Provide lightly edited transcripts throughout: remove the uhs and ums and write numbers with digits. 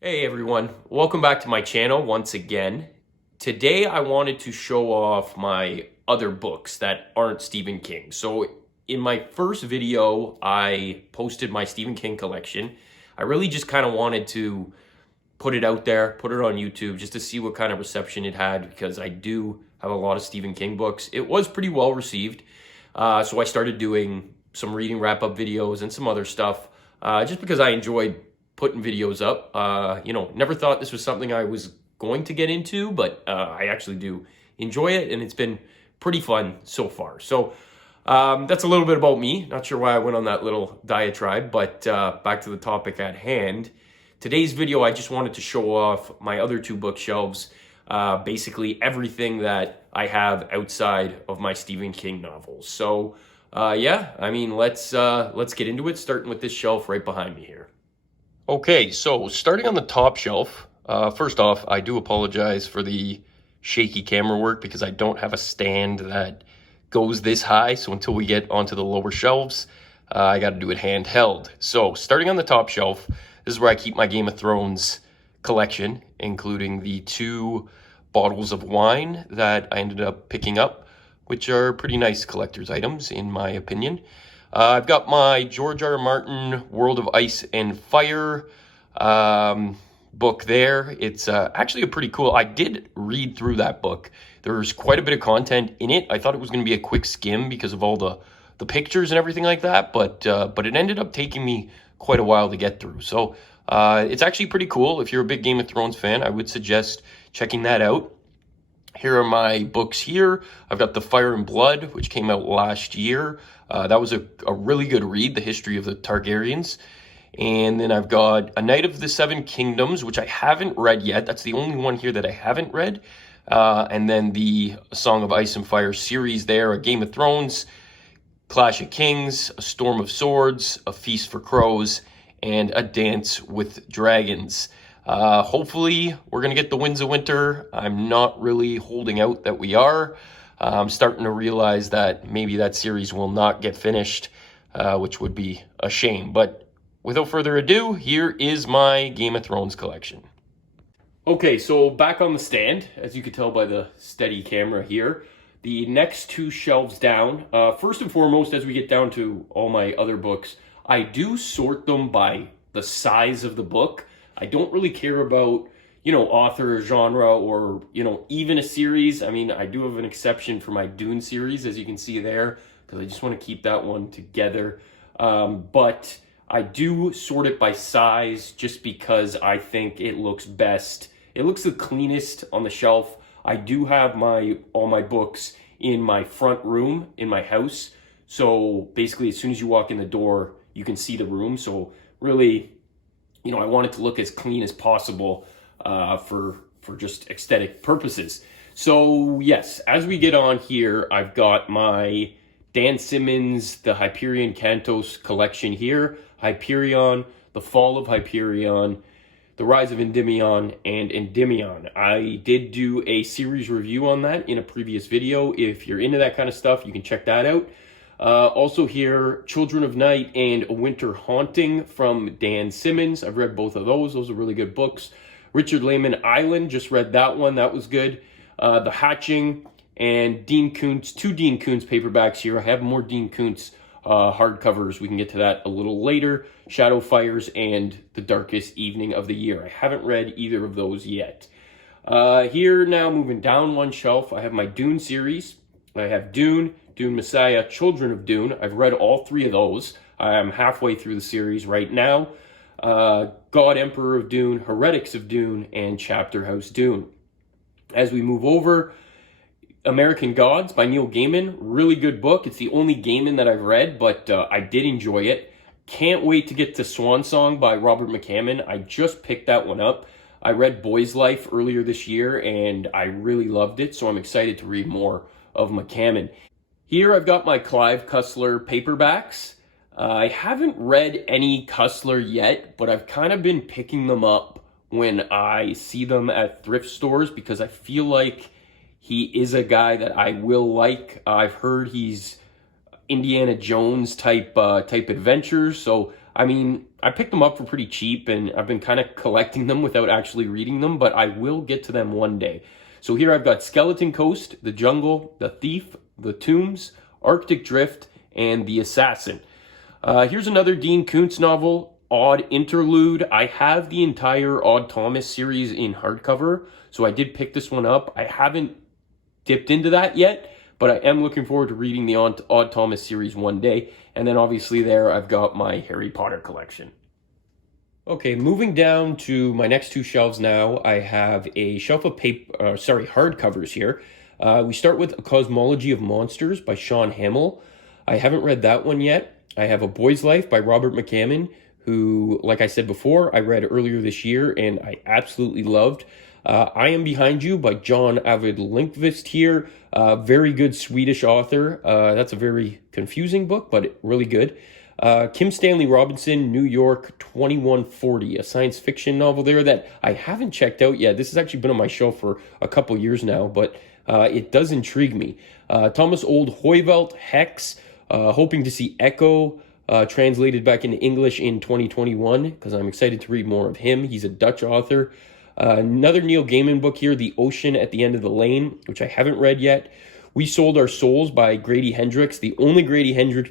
Hey everyone, welcome back to my channel once again. Today I wanted to show off my other books that aren't Stephen King. So in my first video, I posted my Stephen King collection. I really just kind of wanted to put it out there, put it on YouTube just to see what kind of reception it had because I do have a lot of Stephen King books. It was pretty well received. So I started doing some reading wrap-up videos and some other stuff just because I enjoyed putting videos up. Never thought this was something I was going to get into, but I actually do enjoy it, and it's been pretty fun so far. So that's a little bit about me. Not sure why I went on that little diatribe, but back to the topic at hand. Today's video, I just wanted to show off my other two bookshelves, basically everything that I have outside of my Stephen King novels. So let's get into it, starting with this shelf right behind me here. Okay, so starting on the top shelf, first off, I do apologize for the shaky camera work because I don't have a stand that goes this high. So until we get onto the lower shelves, I got to do it handheld. So starting on the top shelf, this is where I keep my Game of Thrones collection, including the 2 bottles of wine that I ended up picking up, which are pretty nice collector's items in my opinion. I've got my George R. R. Martin World of Ice and Fire book there. It's actually a pretty cool. I did read through that book. There's quite a bit of content in it. I thought it was going to be a quick skim because of all the pictures and everything like that, but it ended up taking me quite a while to get through. So it's actually pretty cool. If you're a big Game of Thrones fan, I would suggest checking that out. Here are my books here. I've got The Fire and Blood, which came out last year. That was a really good read, the history of the Targaryens. And then I've got A Knight of the Seven Kingdoms, which I haven't read yet. That's the only one here that I haven't read. And then the Song of Ice and Fire series there, A Game of Thrones, Clash of Kings, A Storm of Swords, A Feast for Crows, and A Dance with Dragons. Hopefully we're going to get the Winds of Winter. I'm not really holding out that we are. I'm starting to realize that maybe that series will not get finished, which would be a shame. But without further ado, here is my Game of Thrones collection. Okay, so back on the stand, as you can tell by the steady camera here, the next 2 shelves down. First and foremost, as we get down to all my other books, I do sort them by the size of the book. I don't really care about, author, genre, or, even a series. I mean, I do have an exception for my Dune series, as you can see there, because I just want to keep that one together. But I do sort it by size just because I think it looks best. It looks the cleanest on the shelf. I do have all my books in my front room in my house. So basically, as soon as you walk in the door, you can see the room. So really, I want it to look as clean as possible for just aesthetic purposes. So yes, as we get on here, I've got my Dan Simmons, the Hyperion Cantos collection here. Hyperion, The Fall of Hyperion, The Rise of Endymion, and Endymion. I did do a series review on that in a previous video. If you're into that kind of stuff, you can check that out. Also here, Children of Night and A Winter Haunting from Dan Simmons. I've read both of those. Those are really good books. Richard Lehman Island, just read that one. That was good. The Hatching and Dean Koontz, 2 Dean Koontz paperbacks here. I have more Dean Koontz hardcovers. We can get to that a little later. Shadow Fires and The Darkest Evening of the Year. I haven't read either of those yet. Here now, moving down one shelf, I have my Dune series. I have Dune, Dune Messiah, Children of Dune. I've read all 3 of those. I'm halfway through the series right now. God Emperor of Dune, Heretics of Dune, and Chapter House Dune. As we move over, American Gods by Neil Gaiman. Really good book. It's the only Gaiman that I've read, but I did enjoy it. Can't wait to get to Swan Song by Robert McCammon. I just picked that one up. I read Boy's Life earlier this year, and I really loved it, so I'm excited to read more of McCammon. Here I've got my Clive Cussler paperbacks. I haven't read any Cussler yet, but I've kind of been picking them up when I see them at thrift stores because I feel like he is a guy that I will like. I've heard he's Indiana Jones type adventures, so I mean, I picked them up for pretty cheap, and I've been kind of collecting them without actually reading them, but I will get to them one day. So here I've got Skeleton Coast, The Jungle, The Thief, The Tombs, Arctic Drift, and The Assassin. Here's another Dean Koontz novel, Odd Interlude. I have the entire Odd Thomas series in hardcover, so I did pick this one up. I haven't dipped into that yet, but I am looking forward to reading the Odd Thomas series one day. And then obviously there I've got my Harry Potter collection. Okay, moving down to my next two shelves now, I have a shelf of hardcovers here. We start with A Cosmology of Monsters by Sean Hamill. I haven't read that one yet. I have A Boy's Life by Robert McCammon, who, like I said before, I read earlier this year and I absolutely loved. I Am Behind You by John Avid Linkvist here. Very good Swedish author. That's a very confusing book, but really good. Kim Stanley Robinson, New York 2140, a science fiction novel there that I haven't checked out yet. This has actually been on my shelf for a couple years now, but it does intrigue me. Thomas Old Hoyvelt, Hex, hoping to see Echo translated back into English in 2021, because I'm excited to read more of him. He's a Dutch author. Another Neil Gaiman book here, The Ocean at the End of the Lane, which I haven't read yet. We Sold Our Souls by Grady Hendrix, the only Grady Hendrix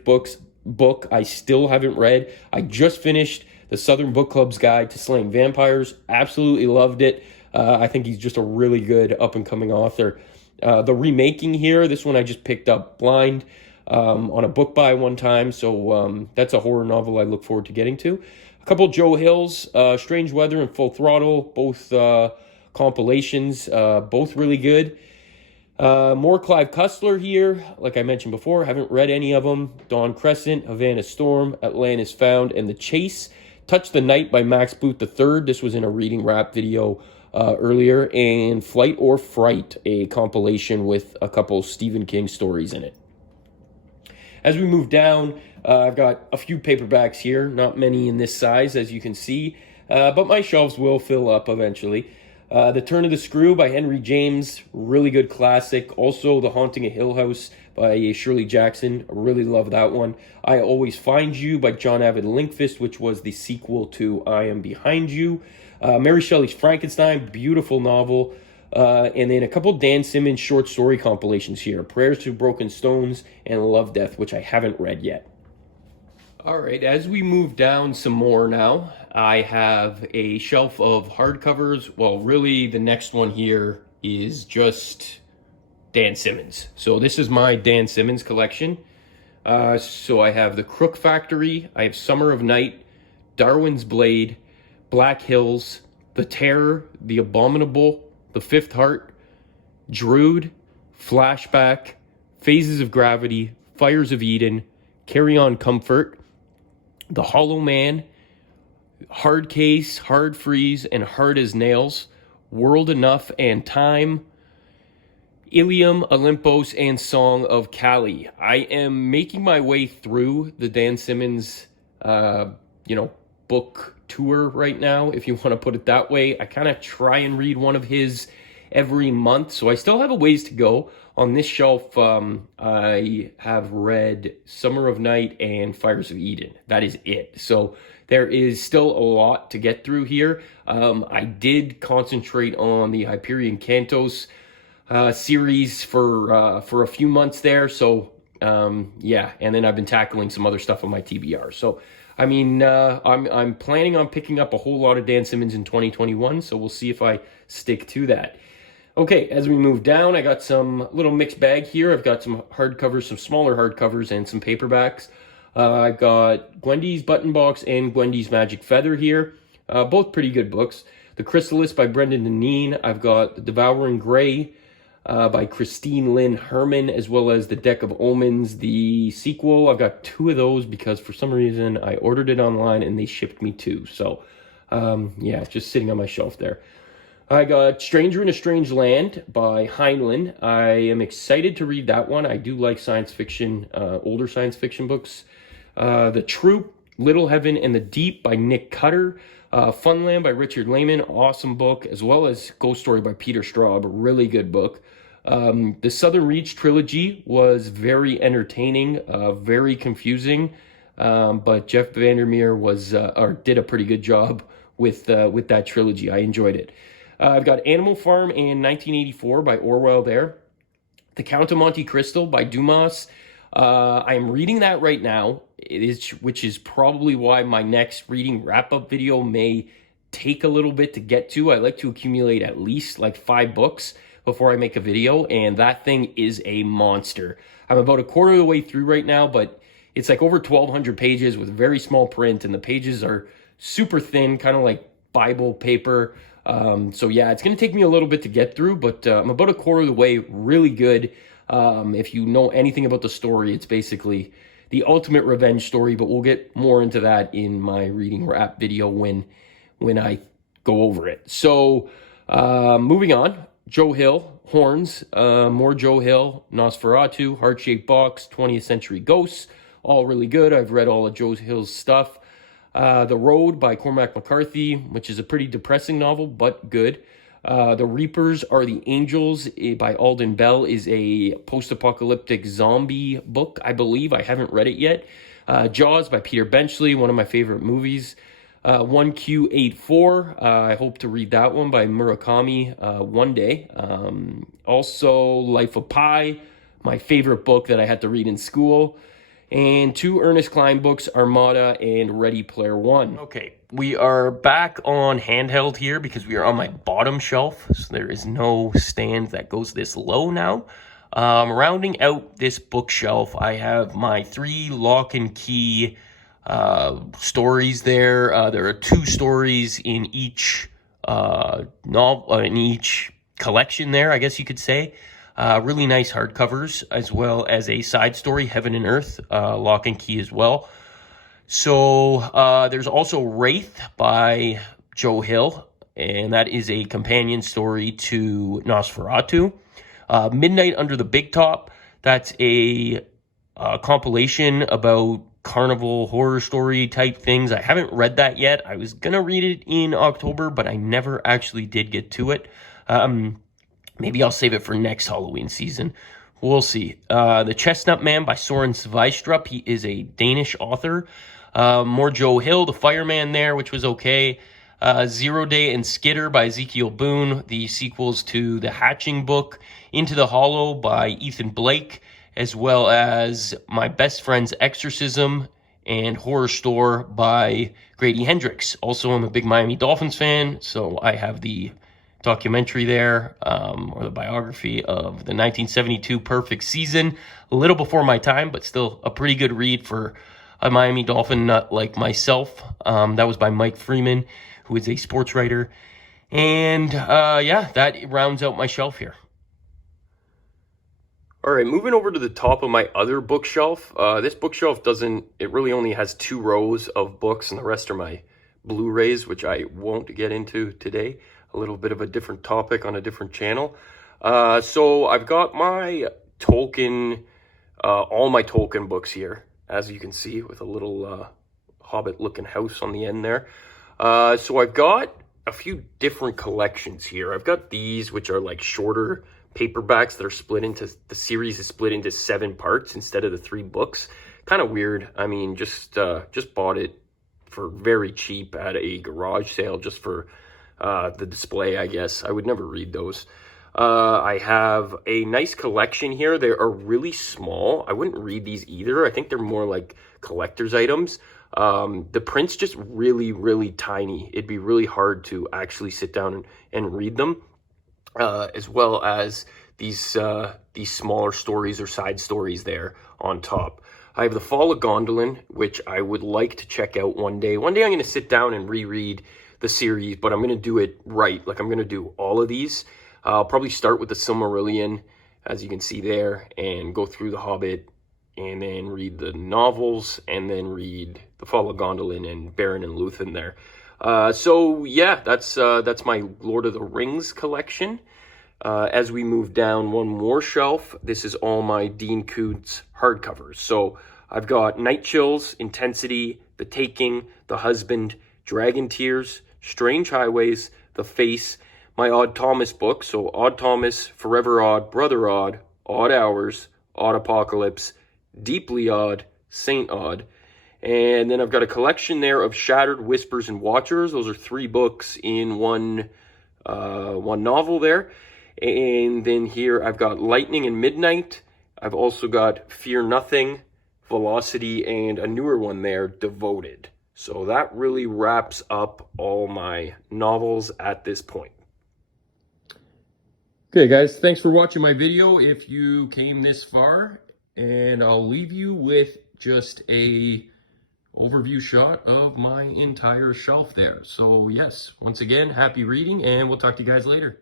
book I still haven't read. I just finished the Southern Book Club's Guide to Slaying Vampires. Absolutely loved it. I think he's just a really good up-and-coming author. The Remaking here, this one I just picked up blind on a book buy one time, so that's a horror novel I look forward to getting to. A couple Joe Hills, Strange Weather and Full Throttle, both compilations, both really good. More Clive Cussler here, like I mentioned before, haven't read any of them. Dawn Crescent, Havana Storm, Atlantis Found, and The Chase. Touch the Night by Max Booth III. This was in a reading wrap video earlier. And Flight or Fright, a compilation with a couple Stephen King stories in it. As we move down, I've got a few paperbacks here, not many in this size, as you can see, but my shelves will fill up eventually. The Turn of the Screw by Henry James, really good classic. Also, The Haunting of Hill House by Shirley Jackson, really love that one. I Always Find You by John Avid Linkvist, which was the sequel to I Am Behind You. Mary Shelley's Frankenstein, beautiful novel. And then a couple Dan Simmons short story compilations here, Prayers to Broken Stones and Love Death, which I haven't read yet. All right, as we move down some more now, I have a shelf of hardcovers. Well, really, the next one here is just Dan Simmons. So this is my Dan Simmons collection. So I have The Crook Factory, I have Summer of Night, Darwin's Blade, Black Hills, The Terror, The Abominable, The Fifth Heart, Drood, Flashback, Phases of Gravity, Fires of Eden, Carry On Comfort, The Hollow Man, Hard Case, Hard Freeze, and Hard as Nails, World Enough and Time, Ilium, Olympos, and Song of Kali. I am making my way through the Dan Simmons, book tour right now, if you want to put it that way. I kind of try and read one of his every month, so I still have a ways to go. On this shelf, I have read Summer of Night and Fires of Eden. That is it. So there is still a lot to get through here. I did concentrate on the Hyperion Cantos series for a few months there. So yeah, and then I've been tackling some other stuff on my TBR. So I mean, I'm planning on picking up a whole lot of Dan Simmons in 2021. So we'll see if I stick to that. Okay, as we move down, I got some little mixed bag here. I've got some hardcovers, some smaller hardcovers, and some paperbacks. I've got Gwendy's Button Box and Gwendy's Magic Feather here. Both pretty good books. The Chrysalis by Brendan Deneen. I've got The Devouring Grey by Christine Lynn Herman, as well as The Deck of Omens, the sequel. I've got two of those because for some reason I ordered it online and they shipped me two. So, yeah, it's just sitting on my shelf there. I got Stranger in a Strange Land by Heinlein. I am excited to read that one. I do like science fiction, older science fiction books. The Troop, Little Heaven and the Deep by Nick Cutter. Funland by Richard Lehman, awesome book, as well as Ghost Story by Peter Straub, a really good book. The Southern Reach trilogy was very entertaining, very confusing. but Jeff Vandermeer did a pretty good job with that trilogy. I enjoyed it. I've got Animal Farm and 1984 by Orwell there. The Count of Monte Cristo by Dumas. I'm reading that right now, which is probably why my next reading wrap-up video may take a little bit to get to. I like to accumulate at least like 5 books before I make a video, and that thing is a monster. I'm about a quarter of the way through right now, but it's like over 1,200 pages with very small print, and the pages are super thin, kind of like Bible paper. So yeah, it's going to take me a little bit to get through, but I'm about a quarter of the way. Really good. If you know anything about the story, it's basically the ultimate revenge story, but we'll get more into that in my reading wrap video when I go over it. So moving on, Joe Hill, Horns, more Joe Hill, Nosferatu, Heart-Shaped Box, 20th Century Ghosts, all really good. I've read all of Joe Hill's stuff. The Road by Cormac McCarthy, which is a pretty depressing novel, but good. The Reapers Are the Angels by Alden Bell is a post-apocalyptic zombie book, I believe. I haven't read it yet. Jaws by Peter Benchley, one of my favorite movies. 1Q84, I hope to read that one by Murakami one day. Also, Life of Pi, my favorite book that I had to read in school. And 2 Ernest Cline books, Armada and Ready Player One. Okay, we are back on handheld here because we are on my bottom shelf. So there is no stand that goes this low now. Rounding out this bookshelf, I have my 3 Lock and Key stories there. There are 2 stories in each novel, in each collection there, I guess you could say. Really nice hardcovers, as well as a side story, Heaven and Earth, Lock and Key as well. So there's also Wraith by Joe Hill, and that is a companion story to Nosferatu. Midnight Under the Big Top, that's a compilation about carnival horror story type things. I haven't read that yet. I was going to read it in October, but I never actually did get to it. Maybe I'll save it for next Halloween season. We'll see. The Chestnut Man by Soren Sveistrup. He is a Danish author. More Joe Hill, The Fireman there, which was okay. Zero Day and Skitter by Ezekiel Boone. The sequels to The Hatching book. Into the Hollow by Ethan Blake. As well as My Best Friend's Exorcism and Horror Store by Grady Hendrix. Also, I'm a big Miami Dolphins fan, so I have the documentary there, or the biography of the 1972 perfect season. A little before my time, but still a pretty good read for a Miami Dolphin nut like myself. That was by Mike Freeman, who is a sports writer. And yeah, that rounds out my shelf here. All right, moving over to the top of my other bookshelf. This bookshelf it really only has 2 rows of books, and the rest are my Blu-rays, which I won't get into today. A little bit of a different topic on a different channel. So I've got my Tolkien, all my Tolkien books here, as you can see, with a little Hobbit-looking house on the end there. So I've got a few different collections here. I've got these, which are like shorter paperbacks that are split into, the series is split into 7 parts instead of the 3 books. Kind of weird. I mean, just bought it for very cheap at a garage sale just for the display, I guess. I would never read those. I have a nice collection here. They are really small. I wouldn't read these either. I think they're more like collector's items. The print's just really, really tiny. It'd be really hard to actually sit down and read them. As well as these smaller stories or side stories there on top. I have The Fall of Gondolin, which I would like to check out one day. One day I'm going to sit down and reread the series, but I'm going to do it right. Like, I'm going to do all of these. I'll probably start with the Silmarillion, as you can see there, and go through The Hobbit, and then read the novels, and then read The Fall of Gondolin and Beren and Lúthien there. So yeah, that's my Lord of the Rings collection. As we move down one more shelf, this is all my Dean Koontz hardcovers. So I've got Night Chills, Intensity, The Taking, The Husband, Dragon Tears, Strange Highways, The Face, my Odd Thomas book. So Odd Thomas, Forever Odd, Brother Odd, Odd Hours, Odd Apocalypse, Deeply Odd, Saint Odd, And then I've got a collection there of Shattered, Whispers, and Watchers. Those are 3 books in one novel there. And then here I've got Lightning and Midnight. I've also got Fear Nothing, Velocity, and a newer one there, Devoted. So that really wraps up all my novels at this point. Okay guys, thanks for watching my video if you came this far, and I'll leave you with just a overview shot of my entire shelf there. So yes, once again, happy reading, and we'll talk to you guys later.